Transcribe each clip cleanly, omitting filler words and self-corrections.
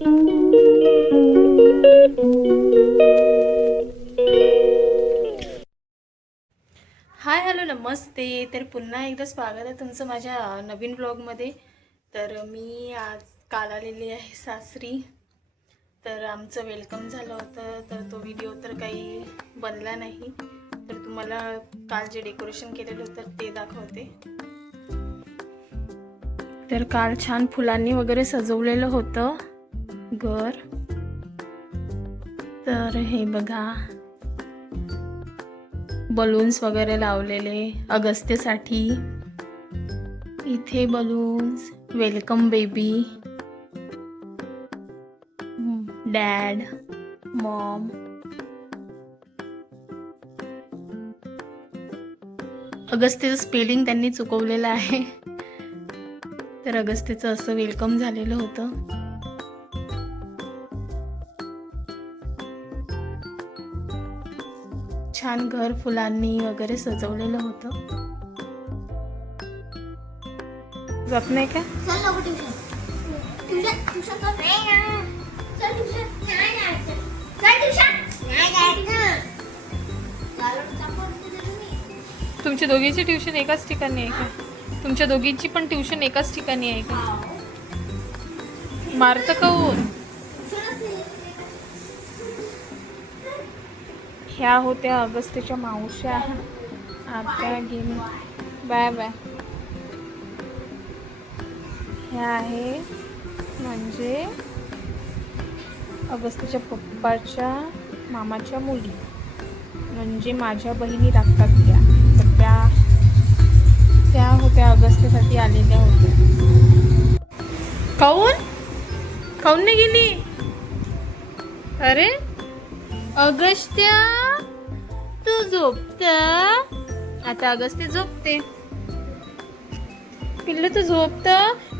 Hi hello नमस्ते. तर पुन्हा एकदा स्वागत आहे तुमचं माझ्या नवीन ब्लॉगमध्ये. तर मी आज काल आलेली आहे सासरी. तर आमचं वेलकम झालं होतं, तर तो व्हिडिओ तर काही बनला नाही. तर तुम्हाला काल जे डेकोरेशन केलेलं होतं ते दाखवते. तर काल छान फुलांनी वगैरे सजवलेलं होतं घर. तर हे बघा, बलून्स वगैरे लावलेले अगस्त्यसाठी. इथे balloons, welcome baby, dad, mom. अगस्त्यचं स्पेलिंग त्यांनी चुकवलेलं आहे. तर अगस्त्यचं असं वेलकम झालेलं होतं. छान घर फुलांनी वगैरे सजवलेलं होतं. जात नाही का? तुमच्या दोघींची ट्युशन एकाच ठिकाणी आहे का? तुमच्या दोघींची पण ट्युशन एकाच ठिकाणी आहे का? मारतं काऊन? ह्या होत्या अगस्त्यच्या मावश्या. आता गेली, बाय बाय. ह्या आहे म्हणजे अगस्त्यच्या पप्पाच्या मामाच्या मुली, म्हणजे माझ्या बहिणी लागतात त्या. तर त्या होत्या अगस्त्यसाठी आलेल्या होत्या. खाऊन नाही गेली? अरे अगस्त्य तू झोपत? आता अगस्त्य झोपते. पिल्लू तू झोपत?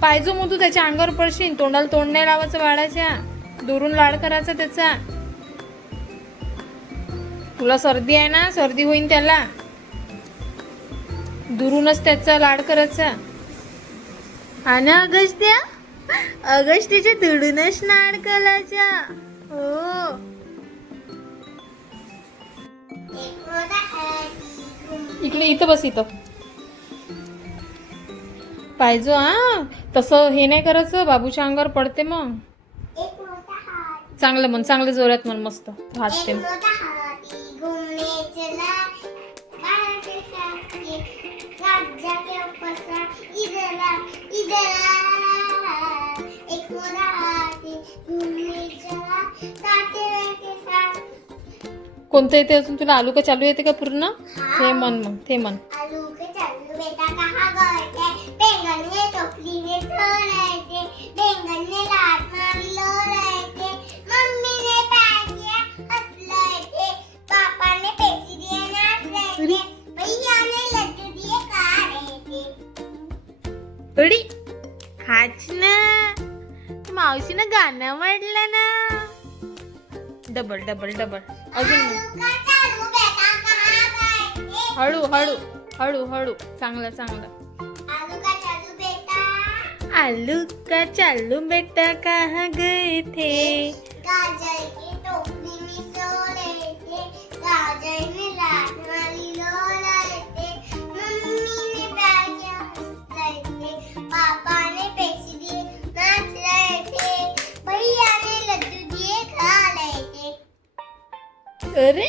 पायजो मग तू त्याच्या अंगावर पडशील. तोंडाला तोंड नाही लावायचं बाळाच्या, दुरून लाड करायचा त्याचा. तुला सर्दी आहे ना, सर्दी होईन त्याला. दुरूनच त्याचा लाड करायचा. हा ना अगस्त्य? अगस्त्यच्या दुरूनच लाड करायचा. हो. इकडे इथं बस, इथं पाहिजे. हा तसं हे नाही करायचं, बाबूच्या अंगावर पडते मग. चांगलं म्हण, चांगलं जोरात म्हण, मस्त भाजते. कोणतं येते अजून तुला? आलू का चालू येते का पूर्ण? ते म्हण मग, ते म्हण. हाच ना, मावशीनं गाणं म्हटलं ना. डबल डबल डबल अजून. हळू हळू हळू हळू. चांगलं चांगलं. आलू का चालू बेटा कहाँ गए थे? गाजर की टोकरी में सो रहे थे, गाजर में लात वाली लो रहे थे, मम्मी ने प्यार किया हंस रहे थे, पापा ने पैसे दिए नाच रहे थे, भैया ने लड्डू दिए खा रहे थे. अरे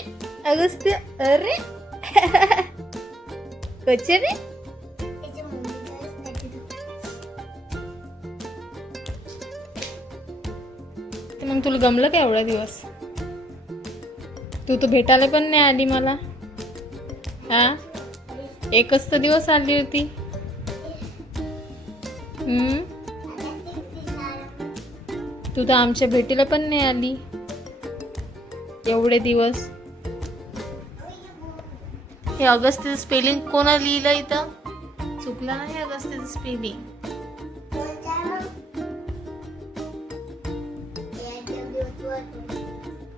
अगस्त्य, अरे कचरे. मग तुला गमलं का एवढा दिवस? तू तर भेटायला पण नाही आली मला. हा, एकच तर दिवस आली होती. तू तर आमच्या भेटीला पण नाही आली एवढे दिवस. हे अगस्त्यचं स्पेलिंग कोणा लिहिलं इथं? चुकलं नाही अगस्त्यचं स्पेलिंग.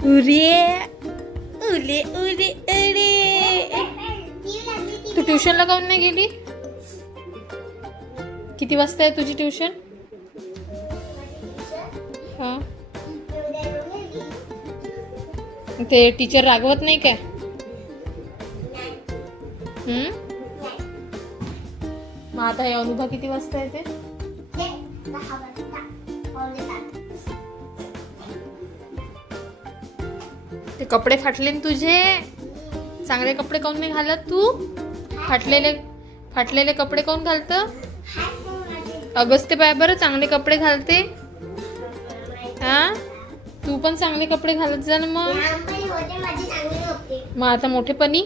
उरे उले उरे अरे. तू ट्युशनला काऊन नाही गेली? किती वाजता आहे तुझी ट्युशन? हां ते टीचर रागवत नाही काय? मग आता हे अनुभव किती वाजता येते? ते कपडे फाटले ना तुझे. चांगले कपडे काऊन नाही घालत तू? फाटलेले कपडे काऊन घालतं? अगस्त्य पाय बरं चांगले कपडे घालते. हा, तू पण चांगले कपडे घालत जा ना मग. मग आता मोठेपणी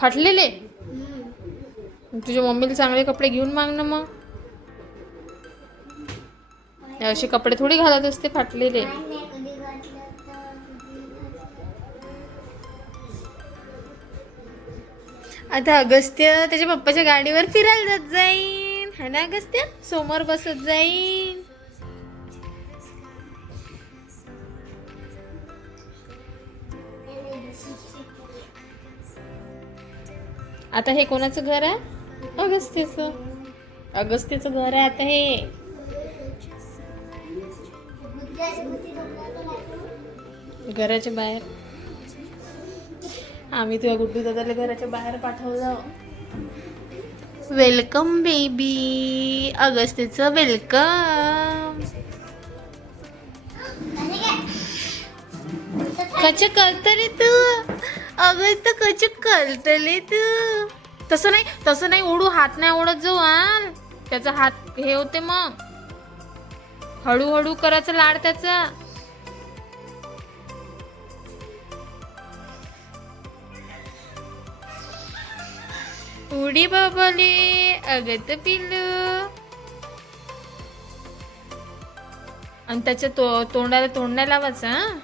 फाटलेले तुझ्या मम्मीला चांगले कपडे घेऊन माग ना मग. असे कपडे थोडी घालत असते फाटलेले. आता अगस्त्य त्याच्या पप्पाच्या गाडीवर फिरायला जात जाईन, है ना अगस्त्य? समोर बसत जाईन. आता हे कोणाचं घर आहे? अगस्त्यचं. अगस्त्यचं घर आहे आता हे. घराच्या बाहेर आम्ही तुझ्या गुड्डू दादाला घराच्या बाहेर पाठवलं. वेलकम बेबी, अगस्त्यचं वेलकम. कच करत रे तू? अगस्त कच करतले तू? तसं नाही ओढू, हात नाही ओढत जाऊ. त्याचा हात हे होते मग. हळूहळू करायचं लाड त्याचा. उडी बाबाले अगत पिल्लू. आणि त्याच्या तोंडाला तोंड नाही लावायचं.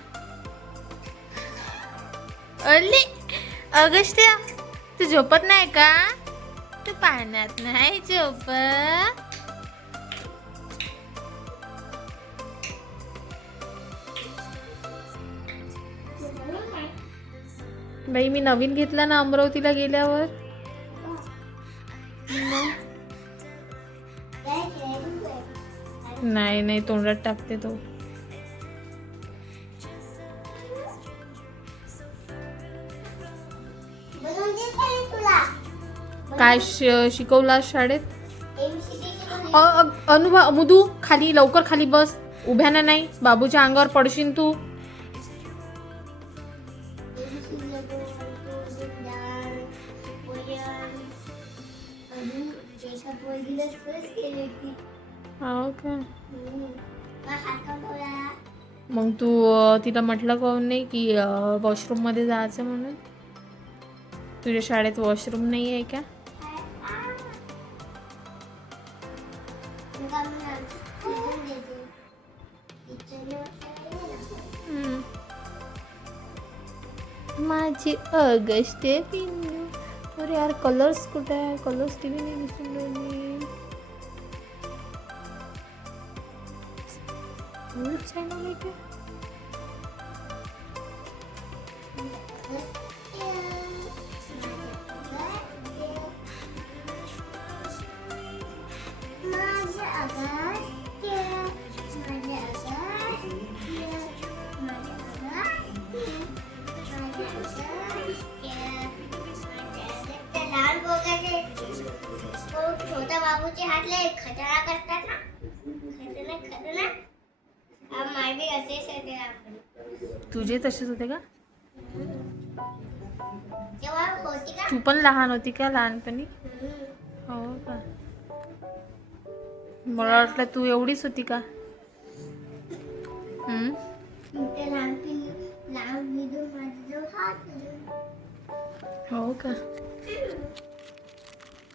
अरे अगस्त्य, तू झोपत नाही का? तू पाण्यात नाही झोपत? बाई मी नवीन घेतला ना अमरावतीला गेल्यावर. नाही तोंडात टाकते तो. काय शिकवला शाळेत? अनुभव मुदू खाली लवकर खाली बस. उभ्याना नाही, बाबूच्या अंगावर पडशील तू. हो का? मग तू तिला म्हटलं काऊन नाही की वॉशरूम मध्ये जायचं म्हणून? तुझ्या शाळेत वॉशरूम नाही आहे का? माझी अगस्त्य पिल्लू. अरे यार कलर्स कुठे आहे? कलर्स टीव्ही नाही दिसून राहिली. चॅनल आहे का? छोटा बाबूचे हातले खतरनाक असतात ना. खतरनाक. मायबी असेच होते. तुझे तसेच होते का? तेव्हा होती का? तू पण लहान होती का लहानपणी? हो का? मला वाटलं तू एवढीच होती का? हो का?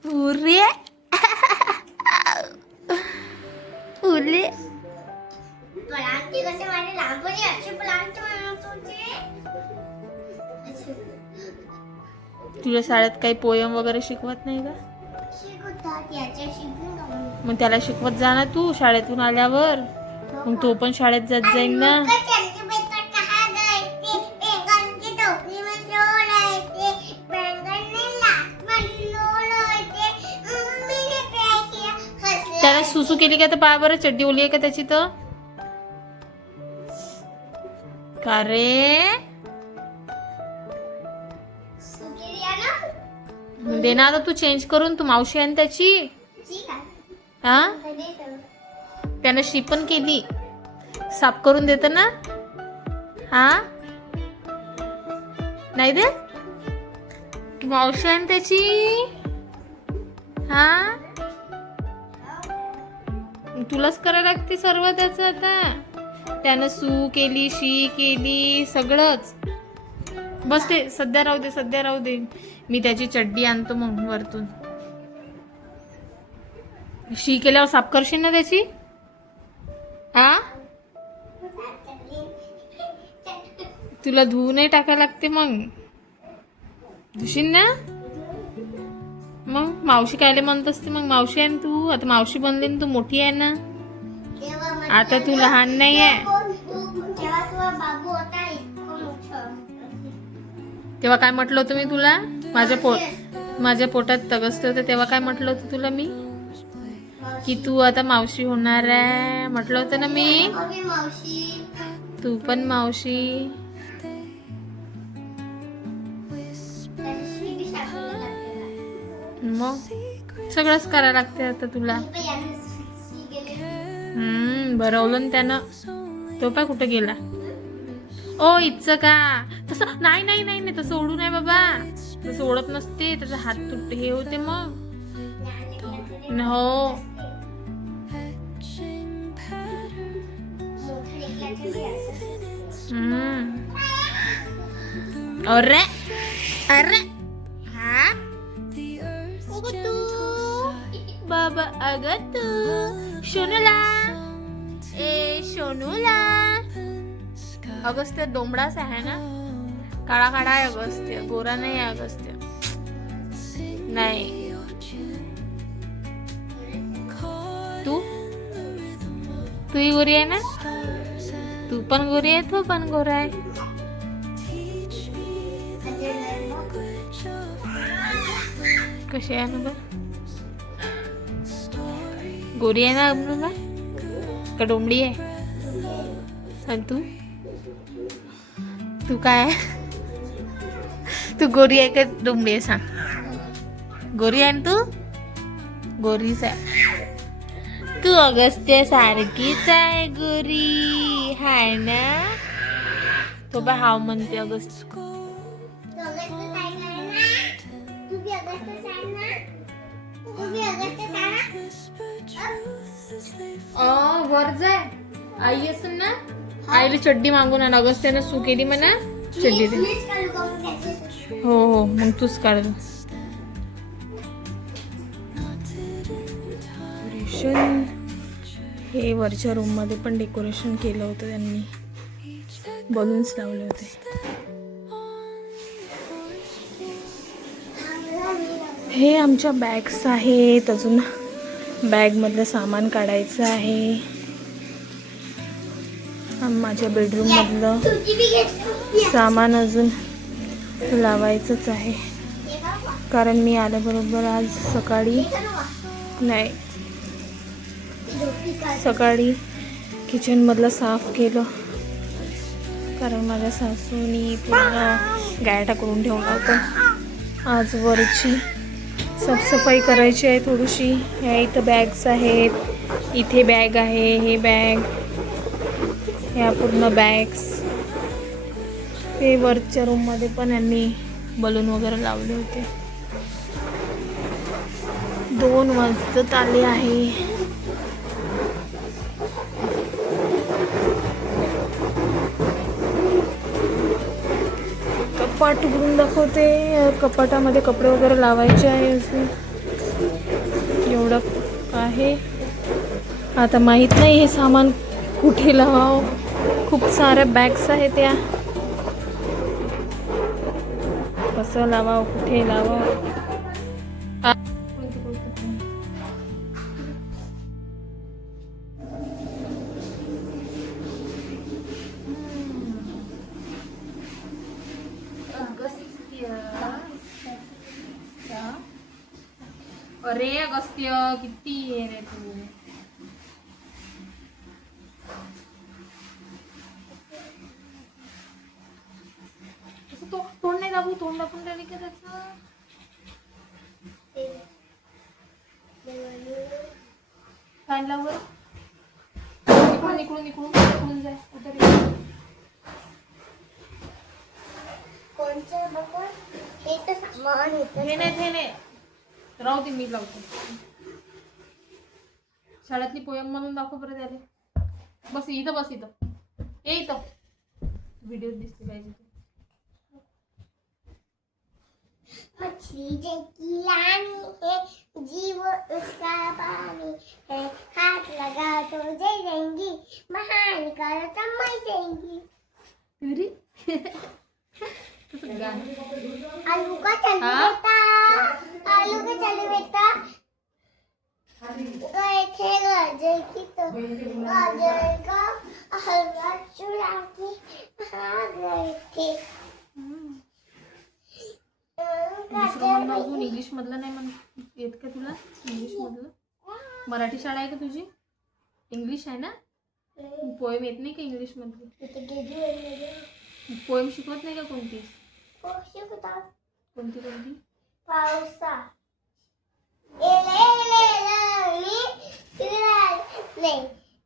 उरे उरे पलांटी कसे माझे लहानपणी असे पलांटी म्हणत होते. तुझ्या शाळेत काही पोयम वगैरे शिकवत नाही का? शिकवतात. याच्या शिकून मग त्याला शिकवत जा ना तू शाळेतून आल्यावर. मग तो पण शाळेत जात जाईल ना. त्याला सुसू केली का? तर पाय बरं चड्डी ओली आहे का त्याची? तर का रे? सुकेली आहे ना? दे ना आता तू चेंज करून. तू मावशी आहे ना त्याची. ठीक आहे. हा तर दे तर. त्यानं शी पण केली. साफ करून देत ना. हा नाही दे. तू मावशी आहे ना त्याची. हा तुलाच करायला लागते सर्व त्याचं आता. त्यानं सू केली, शी केली, सगळंच. बस ते सध्या राहू दे, सध्या राहू दे. मी त्याची चड्डी आणतो मग वरतून. शी केल्यावर साफ करशील ना त्याची. हा तुला धुवू नाही टाकायला लागते मग. धुशील ना. मग मावशी कायले म्हणत असते मग. मावशी आहे ना तू. आता मावशी बनली ना तू. मोठी आहे ना आता. तू लहान नाही आहे. तेव्हा तुझा बाबू होता इतकं मोठं. तेव्हा काय म्हटलं होतं मी तुला. माझ्या पोटात तगसते होते तेव्हा काय म्हटलं होतं तुला मी. की तू आता मावशी होणार आहे म्हटलं होतं ना मी. मावशी. तू पण मावशी. मग सगळंच करायला लागते आता तुला. भरवलं ना त्यानं. तो पाय कुठं गेला. ओ इथचं का. तसं नाही नाही नाही नाही तसं ओढू नाही बाबा. तसं ओढत नसते. त्याचा हात तुट हे होते मग. हो अरे अरे हा तू बाबा. अगं तू सोनूला. ए सोनूला. अगस्त्य डोंबडाच आहे ना. काळा काळा आहे अगस्त्य. गोरा नाही आहे अगस्त्य. नाही तूही गोरी आहे ना. तू पण गोरी आहे. तो पण गोरा आहे. कशी आहे ना गोरी आहे ना अमृता का डोंबडी आहे. आणि तू काय आहे. तू गोरी आहे का डोंबडी आहे सांग. गोरी आहे ना तू. गोरीच आहे तू. अगस्त्य सारखीच आहे गोरी हाय ना. तो बा हाव म्हणते अगस्त्य. वर जाय. आई असेल ना. आईला चड्डी मागून आण. अगस्त्यानं सू केली म्हणा चड्डी दे. हो हो मग तूच काढ. डेकोरेशन हे वरच्या रूम मध्ये पण डेकोरेशन केलं होतं त्यांनी. बलून्स लावले होते. हे आमच्या बॅग्स आहेत. अजून बॅग मधलं सामान काढायचं आहे. माझ्या बेडरूम मधलं सामान अजून लावायचंच आहे. कारण मी आल्याबरोबर आज सकाळी किचन मधलं साफ केलं. कारण माझ्या सासूनी पूर्ण गायटा करून ठेवला होता. आज वरची साफसफाई करायची आहे थोडीशी. ह्या इथं बॅग्स आहेत. इथे बॅग आहे. हे बॅग ह्या पूर्ण बॅग्स. हे वरच्या रूममध्ये पण यांनी बलून वगैरे लावले होते. 2 वाजत आले आहे. कपाट उघडून दाखवते. कपाटामध्ये कपडे वगैरे लावायचे आहे. अजून एवढं आहे. आता माहित नाही हे सामान कुठे लावावं. खूप साऱ्या बॅग्स आहेत त्या. कसं लावावं कुठे लावावं. अरे अगस्त्य किती आहे रे तू. बाई तोंड दाखवून राहिली का त्याचं? फॅन लावर इकडून इकडून इकडून इकडून जाय उतर इकडून. कोणचं बघून हे तर सामान येतं. हे नाही राहू दे मी लावतो. शाळेतली पोयम म्हणून दाखव बरं त्याला. बस इथं ये इथं व्हिडिओ दिसते पाहिजे. मछली जैसी लानी है, जीव उसका पानी है, हाथ लगा तो जल जाएंगी, बाहर निकालो तो मर जाएंगी. अरे तसं गाणं. आलू का चालू बेटा गए थे गाजर की तो गाजर का हलवा चुरा के भाग गए थे. दुसरं म्हणणं अजून इंग्लिश मधलं नाही म्हण येत का तुला? इंग्लिश मधलं मराठी शाळा आहे का तुझी? इंग्लिश आहे ना? पोएम येत नाही का इंग्लिश मधली? पोएम शिकवत नाही का कोणती? कोणती? पावसा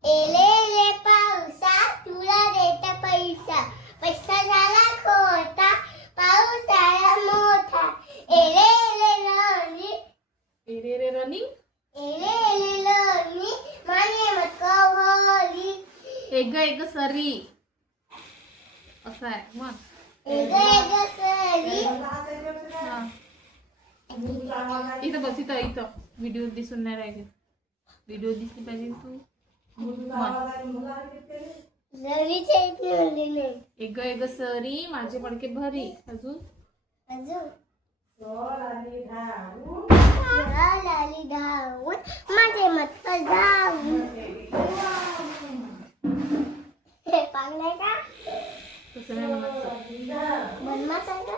एले पावसा तुला देता पैसा, पैसा झाला खोटा, पाऊस आला मोठा. एरे रनिंग माने मत कवली. एक सरी असं आहे मग. सरी हा इथं बस इथं व्हिडिओ दिसून नाही राहिले. व्हिडिओ दिसली पाहिजे तू. एक सरी माझे पडके भरी. अजून धावून माझे मत धावून. हे पागलाय का? तसं नाही म्हणायचं. मनमाच आहे का?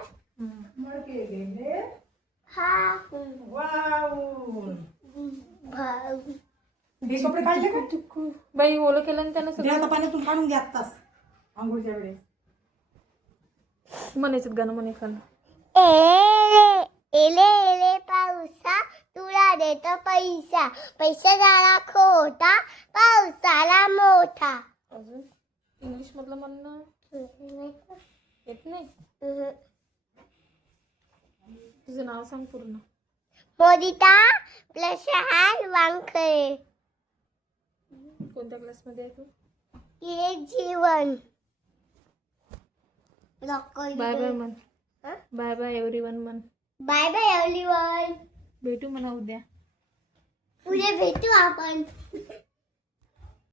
हा भाऊ हे कपडे काढले का? बाई ओलं केलं ना त्यानं सगळं. आता पाण्यातून काढून घ्या आत्ताच आंघोळच्या वेळेस. म्हणायचं गाणं म्हणे खाणं. एले पावसा तुला देतो पैसा, पैसा झाला खोटा, पाऊस आला मोठा. अजून इंग्लिश मधलं म्हणणं येत नाही. तुझं नाव सांग पूर्ण. मोदिता प्लसहार वांखळे. कोणत्या क्लासमध्ये आहे तू? जीवन. बाय बाय म्हण. बाय बाय एव्हरीवन म्हण. Bye bye everyone. भेटू म्हणा उद्या. उद्या भेटू आपण.